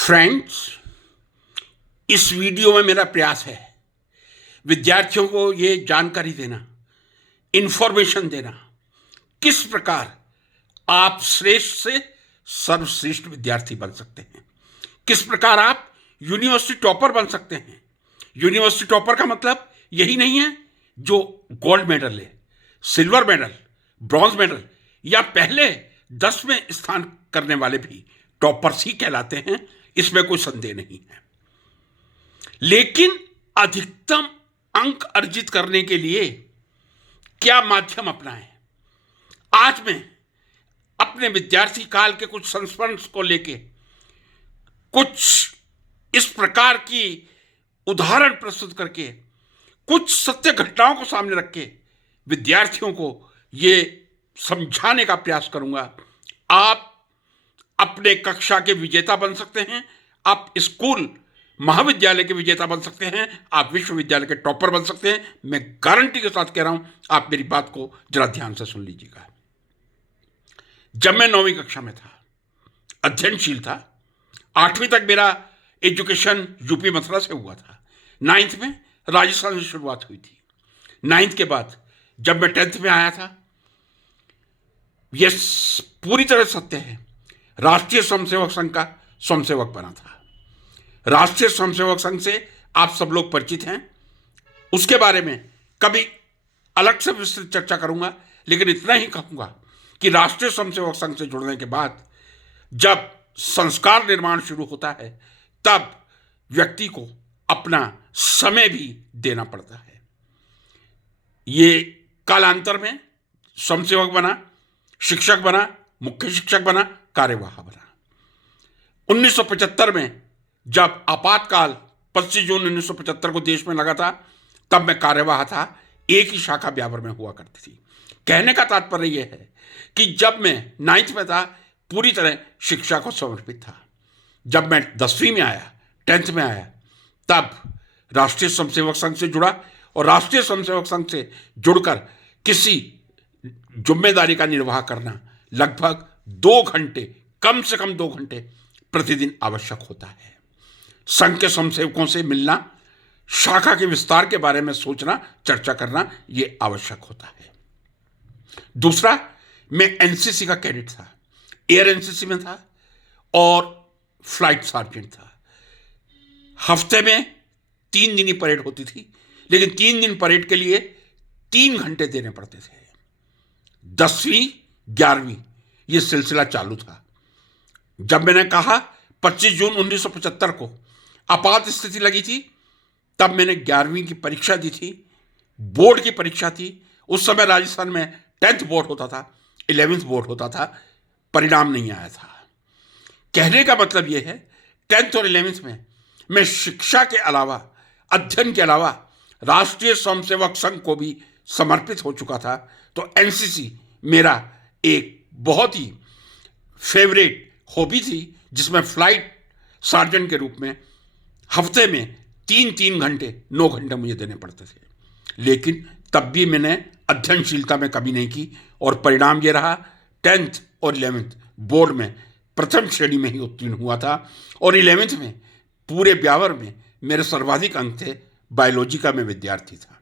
Friends, इस video में मेरा प्रयास है विद्यार्थियों को ये जानकारी देना, इंफॉर्मेशन देना, किस प्रकार आप श्रेष्ठ से सर्वश्रेष्ठ विद्यार्थी बन सकते हैं, किस प्रकार आप यूनिवर्सिटी टॉपर बन सकते हैं। यूनिवर्सिटी टॉपर का मतलब यही नहीं है जो गोल्ड मेडल ले, सिल्वर मेडल, ब्रॉन्ज मेडल या पहले 10वें स्थान करने वाले भी टॉपर्स ही कहलाते हैं, इसमें कोई संदेह नहीं है। लेकिन अधिकतम अंक अर्जित करने के लिए क्या माध्यम अपनाएं? आज मैं अपने विद्यार्थी काल के कुछ संस्मरण को लेके कुछ इस प्रकार की उदाहरण प्रस्तुत करके, कुछ सत्य घटनाओं को सामने रख के विद्यार्थियों को ये समझाने का प्रयास करूंगा। आप अपने कक्षा के विजेता बन सकते हैं, आप स्कूल महाविद्यालय के विजेता बन सकते हैं, आप विश्वविद्यालय के टॉपर बन सकते हैं। मैं गारंटी के साथ कह रहा हूं, आप मेरी बात को जरा ध्यान से सुन लीजिएगा। जब मैं 9वीं कक्षा में था, अध्ययनशील था, 8वीं तक मेरा एजुकेशन यूपी मथुरा से हुआ था, 9th में राजस्थान से शुरुआत हुई थी। 9th के बाद जब मैं 10th में आया था, यह पूरी तरह सत्य है, राष्ट्रीय स्वयंसेवक संघ का स्वयंसेवक बना था। राष्ट्रीय स्वयंसेवक संघ से आप सब लोग परिचित हैं, उसके बारे में कभी अलग से विस्तृत चर्चा करूंगा, लेकिन इतना ही कहूंगा कि राष्ट्रीय स्वयंसेवक संघ से जुड़ने के बाद जब संस्कार निर्माण शुरू होता है, तब व्यक्ति को अपना समय भी देना पड़ता है। ये कालांतर में स्वयंसेवक बना, शिक्षक बना, मुख्य शिक्षक बना, कार्यवाह बना। 1975 में जब आपातकाल 25 जून 1975 को देश में लगा था, तब मैं कार्यवाह था। एक ही शाखा ब्यावर में हुआ करती थी। कहने का तात्पर्य यह है कि जब मैं 9th में था, पूरी तरह शिक्षा को समर्पित था। जब मैं 10वीं में आया, 10th में आया, तब राष्ट्रीय स्वयंसेवक संघ से जुड़ा और राष्ट्रीय स्वयंसेवक संघ से जुड़कर किसी जिम्मेदारी का निर्वाह करना लगभग 2 घंटे, कम से कम 2 घंटे प्रतिदिन आवश्यक होता है। संघ के स्वयंसेवकों से मिलना, शाखा के विस्तार के बारे में सोचना, चर्चा करना, यह आवश्यक होता है। दूसरा, मैं एनसीसी का कैडेट था, एयर एनसीसी में था और फ्लाइट सार्जेंट था। हफ्ते में 3 दिन ही परेड होती थी, लेकिन 3 दिन परेड के लिए 3 घंटे देने पड़ते थे। 10वीं 11वीं ये सिलसिला चालू था। जब मैंने कहा 25 जून 1975 को आपात स्थिति लगी थी, तब मैंने 11वीं की परीक्षा दी थी, बोर्ड की परीक्षा थी। उस समय राजस्थान में 10th बोर्ड होता था, 11th बोर्ड होता था, परिणाम नहीं आया था। कहने का मतलब यह है, 10th और 11th में मैं शिक्षा के अलावा, अध्ययन के अलावा राष्ट्रीय स्वयंसेवक संघ को भी समर्पित हो चुका था। तो एनसीसी मेरा एक बहुत ही फेवरेट हॉबी थी, जिसमें फ्लाइट सार्जेंट के रूप में हफ्ते में 3 घंटे, 9 घंटे मुझे देने पड़ते थे। लेकिन तब भी मैंने अध्ययनशीलता में कमी नहीं की और परिणाम ये रहा, 10th और 11th बोर्ड में प्रथम श्रेणी में ही उत्तीर्ण हुआ था और 11th में पूरे ब्यावर में मेरे सर्वाधिक अंक थे। बायोलॉजी का मैं विद्यार्थी था।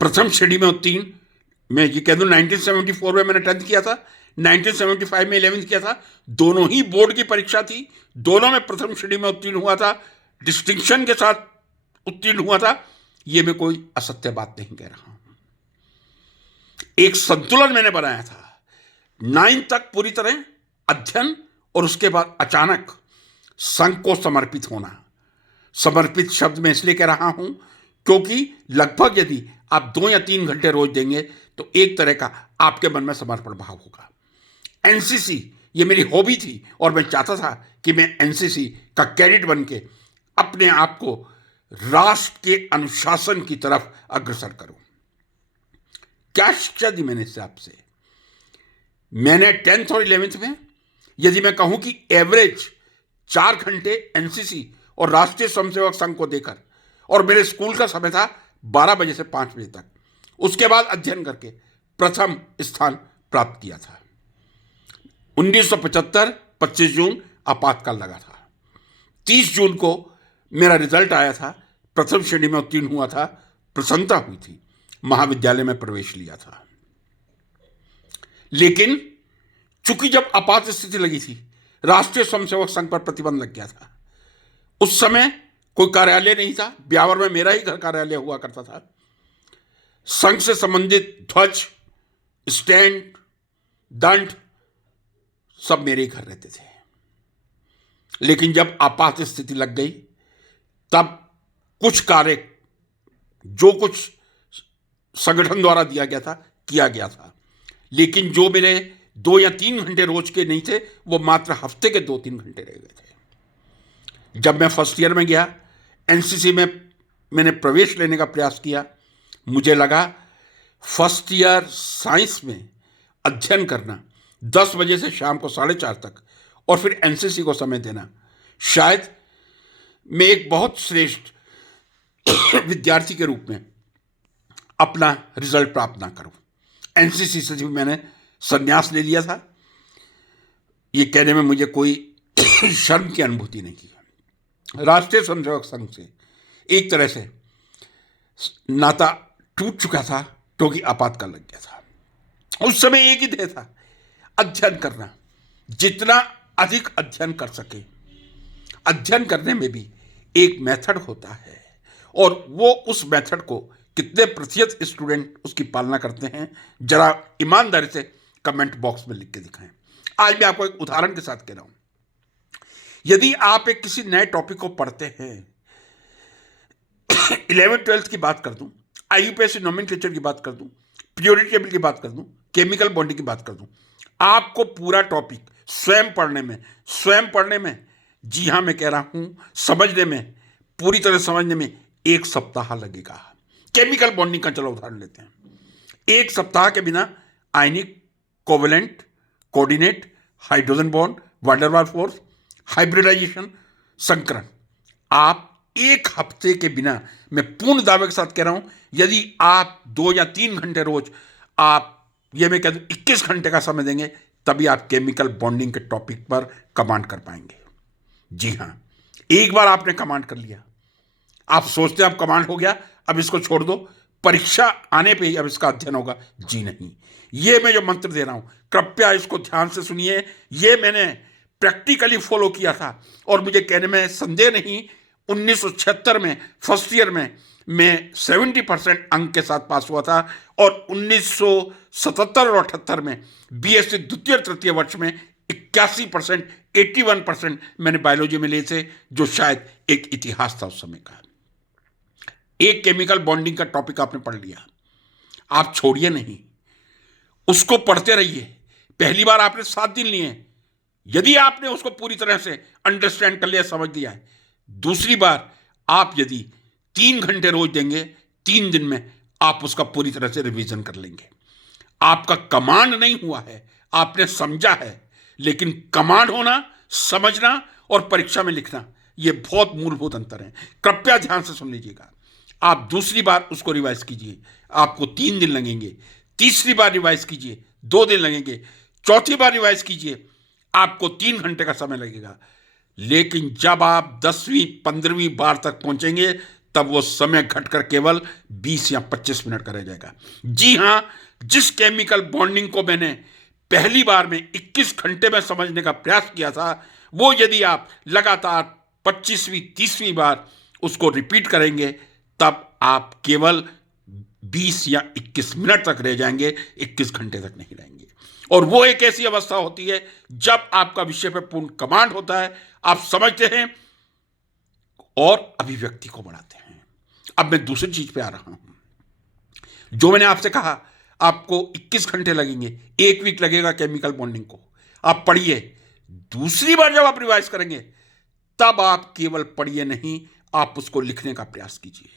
प्रथम श्रेणी में उत्तीर्ण, मैं ये कह दूं 1974 में मैंने 10th किया था, 1975 में 11th किया था। दोनों ही बोर्ड की परीक्षा थी, दोनों में प्रथम श्रेणी में उत्तीर्ण हुआ था, डिस्टिंक्शन के साथ उत्तीर्ण हुआ था। ये मैं कोई असत्य बात नहीं कह रहा हूं। एक संतुलन मैंने बनाया था। 9th तक पूरी तरह अध्ययन और उसके बाद अचानक संघ को समर्पित होना। समर्पित शब्द मैं इसलिए कह रहा हूं क्योंकि लगभग यदि आप 2 या 3 घंटे रोज देंगे तो एक तरह का आपके मन में समर्पण भाव होगा। एनसीसी ये मेरी हॉबी थी और मैं चाहता था कि मैं एनसीसी का कैडेट बन के अपने आप को राष्ट्र के अनुशासन की तरफ अग्रसर करूं। क्या शिक्षा दी मैंने इससे आपसे? मैंने 10th और 11th में यदि मैं कहूं कि एवरेज 4 घंटे एनसीसी और राष्ट्रीय स्वयंसेवक संघ को देकर, और मेरे स्कूल का समय था 12 बजे से 5 बजे तक, उसके बाद अध्ययन करके प्रथम स्थान प्राप्त किया था। 1975 25 जून आपातकाल लगा था। 30 जून को मेरा रिजल्ट आया था, प्रथम श्रेणी में उत्तीर्ण हुआ था, प्रसन्नता हुई थी, महाविद्यालय में प्रवेश लिया था। लेकिन चूंकि जब आपात स्थिति लगी थी, राष्ट्रीय स्वयंसेवक संघ पर प्रतिबंध लग गया था। उस समय कोई कार्यालय नहीं था, ब्यावर में मेरा ही घर कार्यालय हुआ करता था। संघ से संबंधित ध्वज, स्टैंड, दंड सब मेरे ही घर रहते थे। लेकिन जब आपात स्थिति लग गई, तब कुछ कार्य जो कुछ संगठन द्वारा दिया गया था किया गया था, लेकिन जो मेरे 2 या 3 घंटे रोज के नहीं थे, वो मात्र हफ्ते के 2-3 घंटे रह गए थे। जब मैं फर्स्ट ईयर में गया, एनसीसी में मैंने प्रवेश लेने का प्रयास किया। मुझे लगा फर्स्ट ईयर साइंस में अध्ययन करना 10 बजे से शाम को 4:30 तक और फिर एनसीसी को समय देना, शायद मैं एक बहुत श्रेष्ठ विद्यार्थी के रूप में अपना रिजल्ट प्राप्त ना करूं। एनसीसी से भी मैंने संन्यास ले लिया था। ये कहने में मुझे कोई शर्म की अनुभूति नहीं है। राष्ट्रीय स्वयंसेवक संघ से एक तरह से नाता टूट चुका था, क्योंकि आपातकाल लग गया था। उस समय एक ही ध्येय था, अध्ययन करना, जितना अधिक अध्ययन कर सके। अध्ययन करने में भी एक मेथड होता है, और वो उस मेथड को कितने प्रतिशत स्टूडेंट उसकी पालना करते हैं, जरा ईमानदारी से कमेंट बॉक्स में लिख के दिखाएं। आज मैं आपको एक उदाहरण के साथ कह रहा हूं। यदि आप एक किसी नए टॉपिक को पढ़ते हैं, 11th-12th की बात कर दूं, आईयूपीएससी नोमेनक्लेचर की बात कर दूं, पीरियोडिक टेबल की बात कर दूं, केमिकल बॉन्डिंग की बात कर दूं, आपको पूरा टॉपिक स्वयं पढ़ने में, जी हां मैं कह रहा हूं, समझने में, पूरी तरह समझने में 1 सप्ताह लगेगा। केमिकल बॉन्डिंग का चलो उदाहरण लेते हैं। 1 सप्ताह के बिना ionic, covalent, coordinate, hydrogen bond, van der Waals force, hybridisation, संकरण, आप 1 हफ्ते के बिना, मैं पूर्ण दावे के साथ कह रहा हूं, यदि आप 2 या 3 घंटे रोज, आप ये मैं कह दूं 21 घंटे का समय देंगे, तभी आप केमिकल बॉन्डिंग के टॉपिक पर कमांड कर पाएंगे। जी हां, एक बार आपने कमांड कर लिया, आप सोचते हैं अब कमांड हो गया, अब इसको छोड़ दो, परीक्षा आने पे ही अब इसका अध्ययन होगा। जी नहीं, ये मैं जो मंत्र दे रहा हूं, कृपया इसको ध्यान से सुनिए। ये मैंने प्रैक्टिकली फॉलो किया था, और मुझे कहने में संदेह नहीं, 1976 में फर्स्ट ईयर में मैं 70% अंक के साथ पास हुआ था, और 1977 और 78 में बीएससी द्वितीय तृतीय वर्ष में 81%, 81% मैंने बायोलॉजी में लिए थे, जो शायद एक इतिहास था उस समय का। एक केमिकल बॉन्डिंग का टॉपिक आपने पढ़ लिया, आप छोड़िए नहीं, उसको पढ़ते रहिए। पहली बार आपने 7 दिन लिए, यदि आपने उसको पूरी तरह से अंडरस्टैंड कर लिया, समझ लिया है, दूसरी बार आप यदि 3 घंटे रोज देंगे, 3 दिन में आप उसका पूरी तरह से रिवीजन कर लेंगे। आपका कमांड नहीं हुआ है, आपने समझा है, लेकिन कमांड होना, समझना और परीक्षा में लिखना, यह बहुत मूलभूत अंतर है। कृपया ध्यान से सुन लीजिएगा। आप दूसरी बार उसको रिवाइज कीजिए, आपको 3 दिन लगेंगे। तीसरी बार रिवाइज कीजिए, 2 दिन लगेंगे। चौथी बार रिवाइज कीजिए, आपको 3 घंटे का समय लगेगा। लेकिन जब आप 10वीं 15वीं बार तक पहुंचेंगे, तब वो समय घटकर केवल 20 या 25 मिनट का रह जाएगा। जी हां, जिस केमिकल बॉन्डिंग को मैंने पहली बार में 21 घंटे में समझने का प्रयास किया था, वो यदि आप लगातार 25वीं 30वीं बार उसको रिपीट करेंगे, तब आप केवल 20 या 21 मिनट तक रह जाएंगे, 21 घंटे तक नहीं रहेंगे। और वो एक ऐसी अवस्था होती है जब आपका विषय पर पूर्ण कमांड होता है, आप समझते हैं और अभिव्यक्ति को बढ़ाते हैं। अब मैं दूसरी चीज पे आ रहा हूं, जो मैंने आपसे कहा, आपको 21 घंटे लगेंगे, 1 वीक लगेगा केमिकल बॉन्डिंग को। आप पढ़िए, दूसरी बार जब आप रिवाइज करेंगे, तब आप केवल पढ़िए नहीं, आप उसको लिखने का प्रयास कीजिए।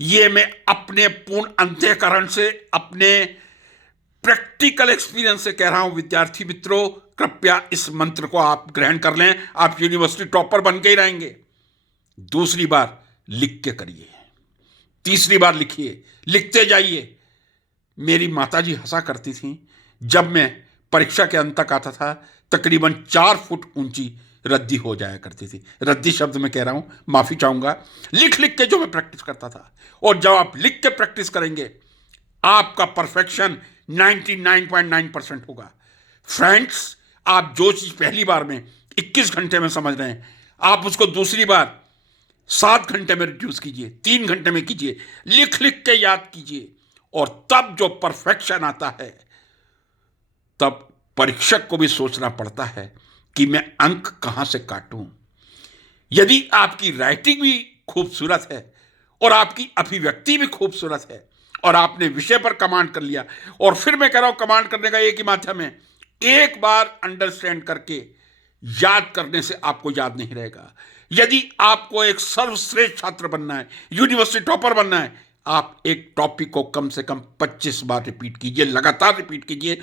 ये मैं अपने पूर्ण अंतःकरण से, अपने प्रैक्टिकल एक्सपीरियंस से कह रहा हूं। विद्यार्थी मित्रों, कृपया इस मंत्र को आप ग्रहण कर लें, आप यूनिवर्सिटी टॉपर बन के ही रहेंगे। दूसरी बार लिख के करिए, तीसरी बार लिखिए, लिखते जाइए। मेरी माताजी हंसा करती थी, जब मैं परीक्षा के अंत तक आता था, तकरीबन 4 फुट ऊंची रद्दी हो जाया करती थी। रद्दी शब्द मैं कह रहा हूं, माफी चाहूंगा। लिख लिख के जो मैं प्रैक्टिस करता था, और जब आप लिख के प्रैक्टिस करेंगे आपका परफेक्शन 99.9% होगा। फ्रेंड्स, आप जो चीज पहली बार में 21 घंटे में समझ रहे हैं, आप उसको दूसरी बार 7 घंटे में रिड्यूस कीजिए, 3 घंटे में कीजिए, लिख लिख के याद कीजिए, और तब जो परफेक्शन आता है, तब परीक्षक को भी सोचना पड़ता है कि मैं अंक कहां से काटूं। यदि आपकी राइटिंग भी खूबसूरत है और आपकी अभिव्यक्ति भी खूबसूरत है और आपने विषय पर कमांड कर लिया, और फिर मैं कह रहा हूं कमांड करने का एक ही माध्यम है, एक बार अंडरस्टैंड करके याद करने से आपको याद नहीं रहेगा। यदि आपको एक सर्वश्रेष्ठ छात्र बनना है, यूनिवर्सिटी टॉपर बनना है, आप एक टॉपिक को कम से कम 25 बार रिपीट कीजिए, लगातार रिपीट कीजिए,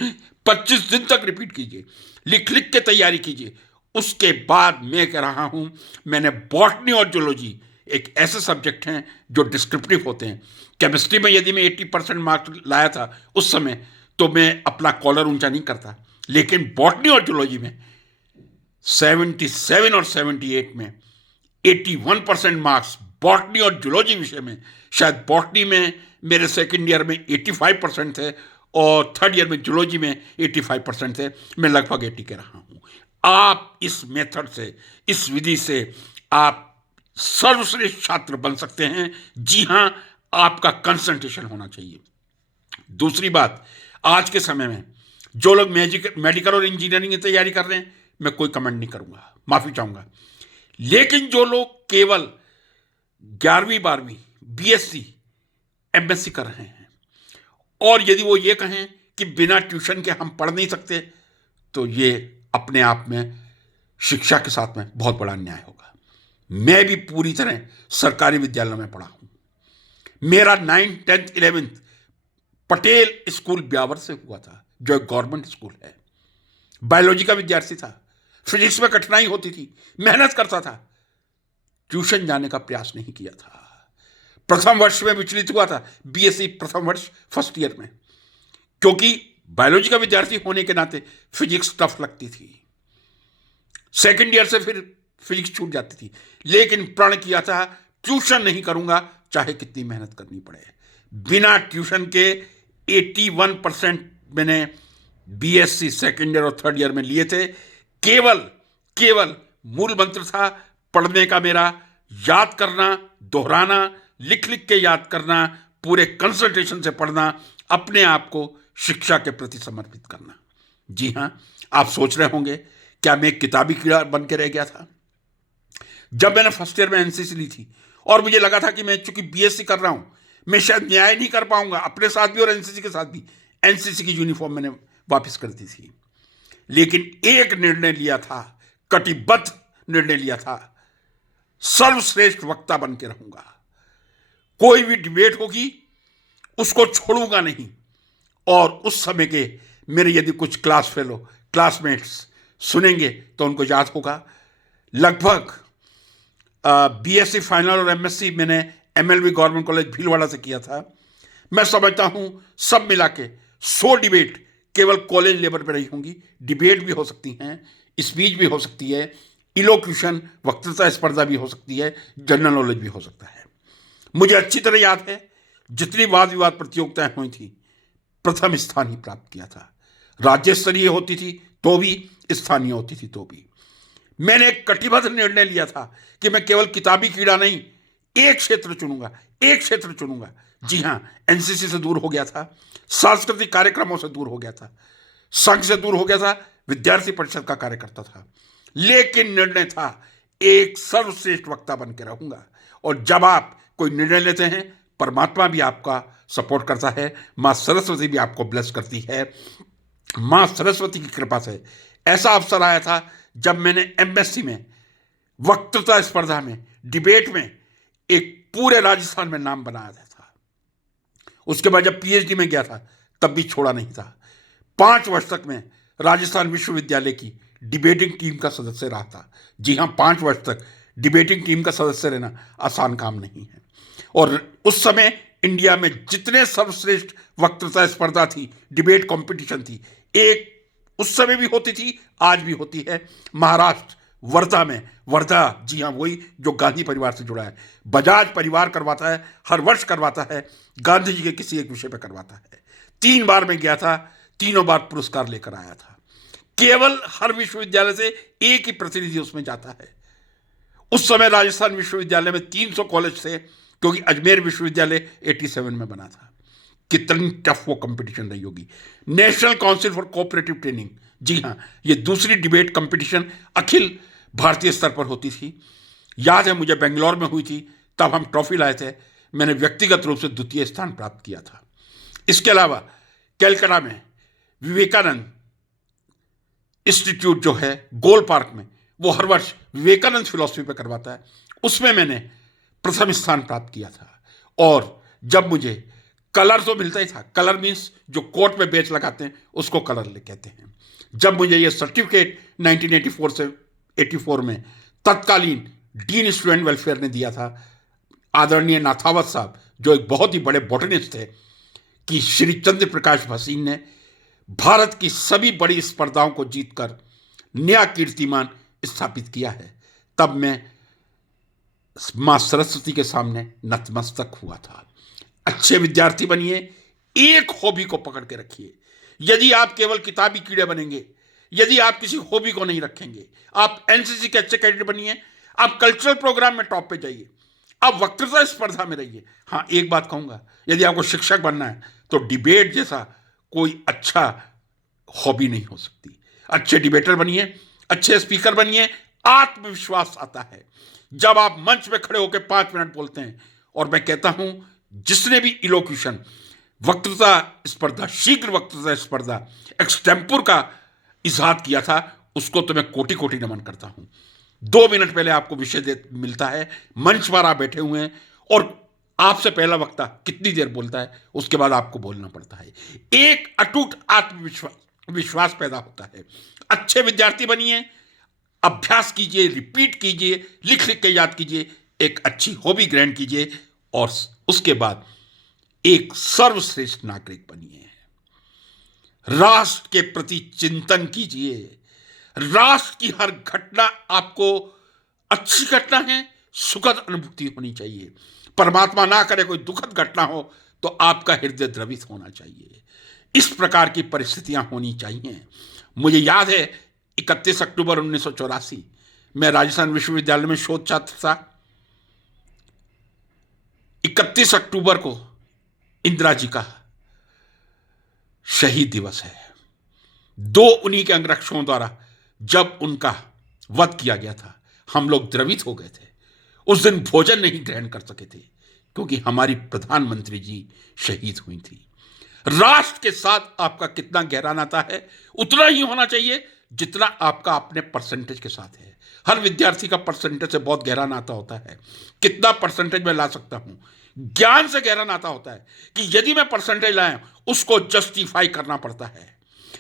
25 दिन तक रिपीट कीजिए, लिख लिख के तैयारी कीजिए। उसके बाद मैं कह रहा हूं, मैंने बॉटनी और जूलॉजी एक ऐसे सब्जेक्ट हैं जो डिस्क्रिप्टिव होते हैं। केमिस्ट्री में यदि मैं 80% मार्क्स लाया था उस समय, तो मैं अपना कॉलर ऊंचा नहीं करता, लेकिन बॉटनी और जूलॉजी में 77 और 78 में 81% मार्क्स बॉटनी और जूलॉजी विषय में। शायद बॉटनी में मेरे सेकंड ईयर में 85% थे और थर्ड ईयर में जूलॉजी में 85% थे। मैं लगभग 80 के रहा हूं। आप इस मेथड से, इस विधि से आप सर्वश्रेष्ठ छात्र बन सकते हैं। जी हां, आपका कंसंट्रेशन होना चाहिए। दूसरी बात, आज के समय में जो लोग मेडिकल और इंजीनियरिंग की तैयारी कर रहे हैं, मैं कोई कमेंट नहीं करूंगा, माफी चाहूंगा। लेकिन जो लोग केवल 11वीं 12वीं बीएससी एमएससी कर रहे हैं, और यदि वो ये कहें कि बिना ट्यूशन के हम पढ़ नहीं सकते, तो ये अपने आप में शिक्षा के साथ में बहुत बड़ा अन्याय होगा। मैं भी पूरी तरह सरकारी विद्यालयों में पढ़ा हूं। मेरा 9th 10th 11th Patel school Beawar से हुआ था, जो एक गवर्नमेंट स्कूल है। बायोलॉजी का विद्यार्थी था, फिजिक्स में कठिनाई होती थी, मेहनत करता था, ट्यूशन जाने का प्रयास नहीं किया था। प्रथम वर्ष में विचलित हुआ था, बीएससी प्रथम वर्ष फर्स्ट ईयर में, क्योंकि बायोलॉजी का विद्यार्थी होने के नाते फिजिक्स टफ लगती थी। सेकंड ईयर से फिर फिजिक्स छूट जाती थी, लेकिन प्रण किया था ट्यूशन नहीं करूंगा, चाहे कितनी मेहनत करनी पड़े। बिना ट्यूशन के 81% मैंने बीएससी सेकंड ईयर और थर्ड ईयर में लिए थे। केवल मूल मंत्र था पढ़ने का मेरा, याद करना, दोहराना, लिख लिख के याद करना, पूरे कंसंट्रेशन से पढ़ना, अपने आप को शिक्षा के प्रति समर्पित करना। जी हां, आप सोच रहे होंगे क्या मैं किताबी कीड़ा बन के रह गया था? जब मैंने फर्स्ट ईयर में एनसीसी ली थी और मुझे लगा था कि मैं चूंकि बीएससी कर रहा हूं, मैं शायद न्याय नहीं कर पाऊंगा अपने साथ भी और एनसीसी के साथ भी, एनसीसी की यूनिफॉर्म मैंने वापस कर दी थी। लेकिन एक निर्णय लिया था, कटिबद्ध निर्णय लिया था, सर्वश्रेष्ठ वक्ता बन के रहूंगा। कोई भी डिबेट होगी उसको छोड़ूंगा नहीं। और उस समय के मेरे यदि कुछ क्लास फेलो, क्लासमेट्स सुनेंगे तो उनको याद होगा, लगभग बीएससी फाइनल और एमएससी मैंने एमएलबी गवर्नमेंट कॉलेज भीलवाड़ा से किया था। मैं समझता हूं सब मिला के 100 डिबेट केवल कॉलेज लेवल पर रही होंगी। डिबेट भी हो सकती हैं, स्पीच भी हो सकती है, इलोक्यूशन वक्तृता स्पर्धा भी हो सकती है, जनरल नॉलेज भी हो सकता है। मुझे अच्छी तरह याद है जितनी वाद विवाद प्रतियोगिताएं हुई थी, प्रथम स्थान ही प्राप्त किया था। राज्य स्तरीय होती थी तो भी, स्थानीय होती थी तो भी। मैंने एक कटिबद्ध निर्णय लिया था कि मैं केवल किताबी कीड़ा नहीं, एक क्षेत्र चुनूंगा। जी हां, एनसीसी से दूर हो गया था, सांस्कृतिक कार्यक्रमों से दूर हो गया था, संघ से दूर हो गया था, विद्यार्थी परिषद का कार्यकर्ता था, लेकिन निर्णय था एक सर्वश्रेष्ठ वक्ता बन के रहूंगा। और जब आप कोई निर्णय लेते हैं, परमात्मा भी आपका सपोर्ट करता है, मां सरस्वती भी आपको ब्लेस करती है। मां सरस्वती की कृपा से ऐसा अवसर आया था जब मैंने एमएससी में वक्तृता स्पर्धा में, डिबेट में एक पूरे राजस्थान में नाम बनाया था। उसके बाद जब पीएचडी में गया था तब भी छोड़ा नहीं था। 5 वर्ष तक मैं राजस्थान विश्वविद्यालय की डिबेटिंग टीम का सदस्य रहा था। जी हां, 5 वर्ष तक डिबेटिंग टीम का सदस्य रहना आसान काम नहीं है। और उस समय इंडिया में जितने सर्वश्रेष्ठ वक्तृता स्पर्धा थी, डिबेट कंपटीशन थी, एक उस समय भी होती थी, आज भी होती है, महाराष्ट्र वर्धा में, वर्धा, जी हाँ वही जो गांधी परिवार से जुड़ा है, बजाज परिवार करवाता है, हर वर्ष करवाता है, गांधी जी के किसी एक विषय पर करवाता है। 3 बार मैं गया था, तीनों बार पुरस्कार लेकर आया था। केवल हर विश्वविद्यालय से एक ही प्रतिनिधि उसमें जाता है। उस समय राजस्थान विश्वविद्यालय में 300 कॉलेज थे, क्योंकि अजमेर विश्वविद्यालय 87 में बना था। कितनी टफ वो कंपटीशन रही होगी। National council for cooperative training, जी हाँ, ये दूसरी डिबेट कंपटीशन अखिल भारतीय स्तर पर होती थी। याद है मुझे, बेंगलोर में हुई थी, तब हम ट्रॉफी लाए थे। मैंने व्यक्तिगत रूप से द्वितीय स्थान प्राप्त किया था। इसके अलावा कैलकाटा में विवेकानंद इंस्टीट्यूट जो है गोल पार्क में, वो हर वर्ष विवेकानंद फिलॉसफी पे करवाता है, उसमें मैंने प्रथम स्थान प्राप्त किया था। और जब मुझे कलर तो मिलता ही था, कलर मीन्स जो कोर्ट में बेच लगाते हैं उसको कलर ले कहते हैं। जब मुझे ये सर्टिफिकेट 1984 से 84 में तत्कालीन डीन स्टूडेंट वेलफेयर ने दिया था, आदरणीय नाथावत साहब जो एक बहुत ही बड़े बॉटनिस्ट थे, कि श्री चंद्र प्रकाश भसीन ने भारत की सभी बड़ी स्पर्धाओं को जीतकर नया कीर्तिमान स्थापित किया है, तब मैं मां सरस्वती के सामने नतमस्तक हुआ था। अच्छे विद्यार्थी बनिए, एक हॉबी को पकड़ के रखिए। यदि आप केवल किताबी कीड़े बनेंगे, यदि आप किसी हॉबी को नहीं रखेंगे, आप एनसीसी के अच्छे कैडेट बनिए, आप कल्चरल प्रोग्राम में टॉप पे जाइए, आप वक्तृत्व स्पर्धा में रहिए। हाँ, एक बात कहूंगा, यदि आपको शिक्षक बनना है तो डिबेट जैसा कोई अच्छा हॉबी नहीं हो सकती। अच्छे डिबेटर बनिए, अच्छे स्पीकर बनिए, आत्मविश्वास आता है जब आप मंच में खड़े होकर 5 मिनट बोलते हैं। और मैं कहता हूं, जिसने भी इलोक्यूशन, वक्तृता स्पर्धा, शीघ्र वक्तृता स्पर्धा, एक्सटेम्पोर का इजहार किया था, उसको तो मैं कोटि कोटि नमन करता हूं। 2 मिनट पहले आपको विषय मिलता है, मंच पर आप बैठे हुए हैं, और आपसे पहला वक्ता कितनी देर बोलता है, उसके बाद आपको बोलना पड़ता है। एक अटूट आत्मविश्वास पैदा होता है। अच्छे विद्यार्थी बनिए, अभ्यास कीजिए, रिपीट कीजिए, लिख लिख के याद कीजिए, एक अच्छी हॉबी ग्रहण कीजिए, और उसके बाद एक सर्वश्रेष्ठ नागरिक बनिए। राष्ट्र के प्रति चिंतन कीजिए। राष्ट्र की हर घटना आपको अच्छी घटना है, सुखद अनुभूति होनी चाहिए। परमात्मा ना करे कोई दुखद घटना हो तो आपका हृदय द्रवित होना चाहिए। इस प्रकार की परिस्थितियां होनी चाहिए। मुझे याद है 31 अक्टूबर 1984 मैं राजस्थान विश्वविद्यालय में शोध छात्र था। 31 अक्टूबर को इंदिरा जी का शहीद दिवस है। 2 उन्हीं के अंगरक्षकों द्वारा जब उनका वध किया गया था, हम लोग द्रवित हो गए थे। उस दिन भोजन नहीं ग्रहण कर सके थे, क्योंकि हमारी प्रधानमंत्री जी शहीद हुई थी। राष्ट्र के साथ आपका कितना गहरा नाता है, उतना ही होना चाहिए जितना आपका अपने परसेंटेज के साथ है। हर विद्यार्थी का परसेंटेज से बहुत गहरा नाता होता है। कितना परसेंटेज मैं ला सकता हूं, ज्ञान से गहरा नाता होता है, कि यदि मैं परसेंटेज लाया उसको जस्टिफाई करना पड़ता है।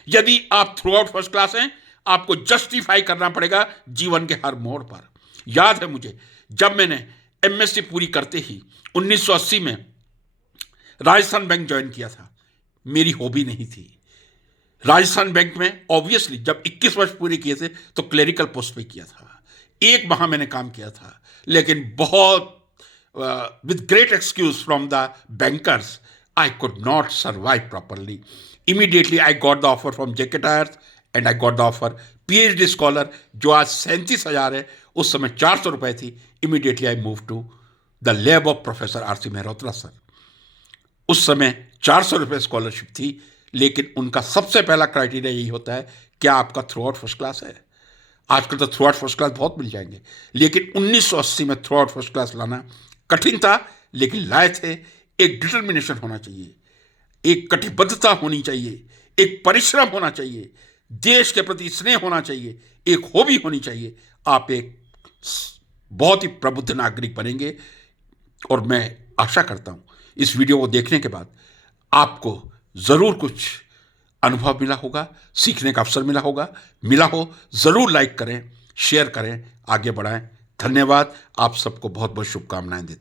यदि आप थ्रू आउट फर्स्ट क्लास हैं, आपको जस्टिफाई करना पड़ेगा जीवन के हर मोड़ पर। याद है मुझे, जब मैंने एमएससी पूरी करते ही 1980 में राजस्थान बैंक ज्वाइन किया था, मेरी हॉबी नहीं थी। राजस्थान बैंक में ऑब्वियसली जब 21 वर्ष पूरे किए थे तो क्लेरिकल पोस्ट पे किया था। 1 माह मैंने काम किया था, लेकिन बहुत with great excuse from the bankers, I could not survive properly. Immediately I got the offer from JK Tyres and I got the offer PhD scholar, जो आज 37,000 है, उस समय 400 रुपए थी। Immediately I moved to the lab of Professor R.C. Mehrotra sir. उस समय 400 रुपए स्कॉलरशिप थी, लेकिन उनका सबसे पहला क्राइटेरिया यही होता है, क्या आपका थ्रू आउट फर्स्ट क्लास है। आजकल तो थ्रू आउट फर्स्ट क्लास बहुत मिल जाएंगे, लेकिन 1980 में थ्रू आउट फर्स्ट क्लास लाना कठिन था, लेकिन लाए थे। एक डिटर्मिनेशन होना चाहिए, एक कटिबद्धता होनी चाहिए, एक परिश्रम होना चाहिए, देश के प्रति स्नेह होना चाहिए, एक हॉबी होनी चाहिए। आप एक बहुत ही प्रबुद्ध नागरिक बनेंगे। और मैं आशा करता हूं इस वीडियो को देखने के बाद आपको जरूर कुछ अनुभव मिला होगा, सीखने का अवसर मिला हो। जरूर लाइक करें, शेयर करें, आगे बढ़ाएं। धन्यवाद। आप सबको बहुत बहुत शुभकामनाएं देता हूं।